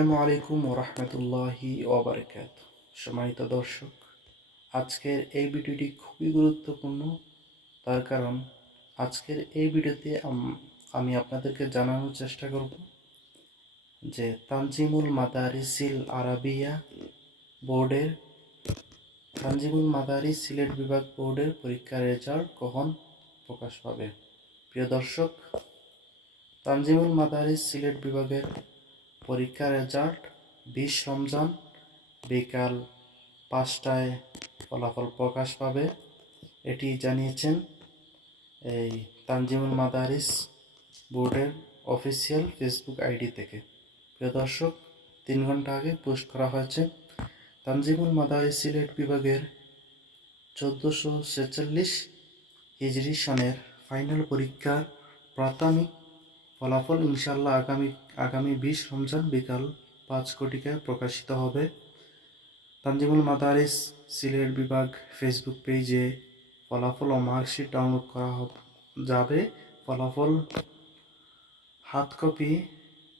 আসসালামু আলাইকুম ওরহমতুল্লাহি ওবরাকাত সম্মানিত দর্শক, আজকের এই ভিডিওটি খুবই গুরুত্বপূর্ণ। তার কারণ, আজকের এই ভিডিওতে আমি আপনাদেরকে জানানোর চেষ্টা করব যে তানজিমুল মাদারিসিল আরাবিয়া বোর্ডের তানজিমুল মাদারিস সিলেট বিভাগ বোর্ডের পরীক্ষার রেজাল্ট কখন প্রকাশ পাবে? প্রিয় দর্শক, তানজিমুল মাদারিস সিলেট বিভাগের পরীক্ষার রেজাল্ট বিশ রমজান, বিকাল পাঁচটায় ফলাফল প্রকাশ পাবে। এটি জানিয়েছেন এই তানজিমুল মাদারিস বোর্ডের অফিসিয়াল ফেসবুক আইডি থেকে। প্রিয় দর্শক, তিন ঘণ্টা আগে পোস্ট করা হয়েছে। তানজিমুল মাদারিস সিলেট বিভাগের চোদ্দোশো ছেচল্লিশ হিজরি সনের ফাইনাল পরীক্ষার প্রাথমিক ফলাফল ইনশাল্লাহ আগামী আগামী বিশ রমজান বিকাল পাঁচ কোটিকে প্রকাশিত হবে। তানজিমুল মাদারিস, সিলেট বিভাগ ফেসবুক পেজে ফলাফল ও মার্কশিট ডাউনলোড করা যাবে। ফলাফল হাত কপি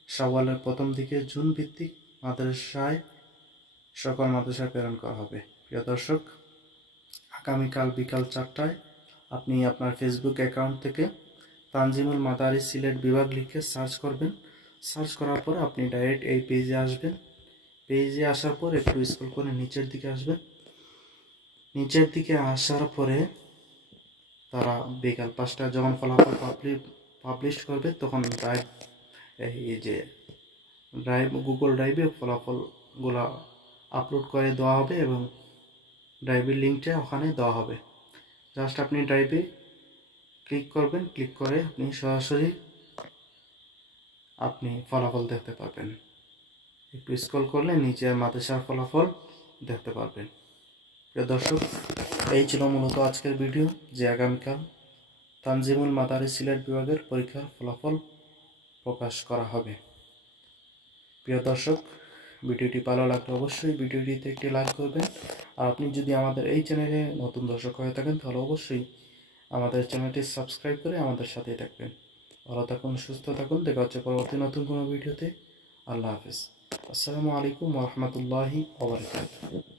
সওয়ালের প্রথম দিকে জুন ভিত্তিক মাদ্রাসায় সকল মাদ্রাসায় প্রেরণ করা হবে। প্রিয় দর্শক, আগামীকাল বিকাল চারটায় আপনি আপনার ফেসবুক অ্যাকাউন্ট থেকে তানজিমুল মাদারি সিলেট বিভাগ লিখে সার্চ করবেন। সার্চ করার পর আপনি ডাইরেক্ট এই পেজে আসবেন। পেজে আসার পর একটু স্ক্রল করে নিচের দিকে আসবেন। নিচের দিকে আসার পরে তারা বিকাল পাঁচটা যখন ফলাফল পাবলি পাবলিশ করবে, তখন ড্রাইভ এই যে ড্রাইভ গুগল ড্রাইভে ফলাফলগুলো আপলোড করে দেওয়া হবে এবং ড্রাইভের লিঙ্কটা ওখানে দেওয়া হবে। জাস্ট আপনি ড্রাইভে ক্লিক করবেন ক্লিক করে আপনি সরাসরি আপনি ফলাফল দেখতে পারবেন। একটু স্ক্রল করলে নিচে মাদ্রাসার ফলাফল দেখতে পারবেন। প্রিয় দর্শক, এই ছিল মূলত আজকের ভিডিও যে আগামীকাল তানজিমুল মাদারি সিলেট বিভাগের পরীক্ষার ফলাফল প্রকাশ করা হবে। প্রিয় দর্শক, ভিডিওটি ভালো লাগলে অবশ্যই ভিডিওটিতে একটি লাইক করবেন। আর আপনি যদি আমাদের এই চ্যানেলে নতুন দর্শক হয়ে থাকেন, তাহলে অবশ্যই আমাদের চ্যানেলটি সাবস্ক্রাইব করে আমাদের সাথেই থাকবেন। ভালো থাকুন, সুস্থ থাকুন। দেখা হচ্ছে পরবর্তী নতুন কোনো ভিডিওতে। আল্লাহ হাফিজ। আসসালামু আলাইকুম রহমতুল্লাহি ওবরাকাতুহ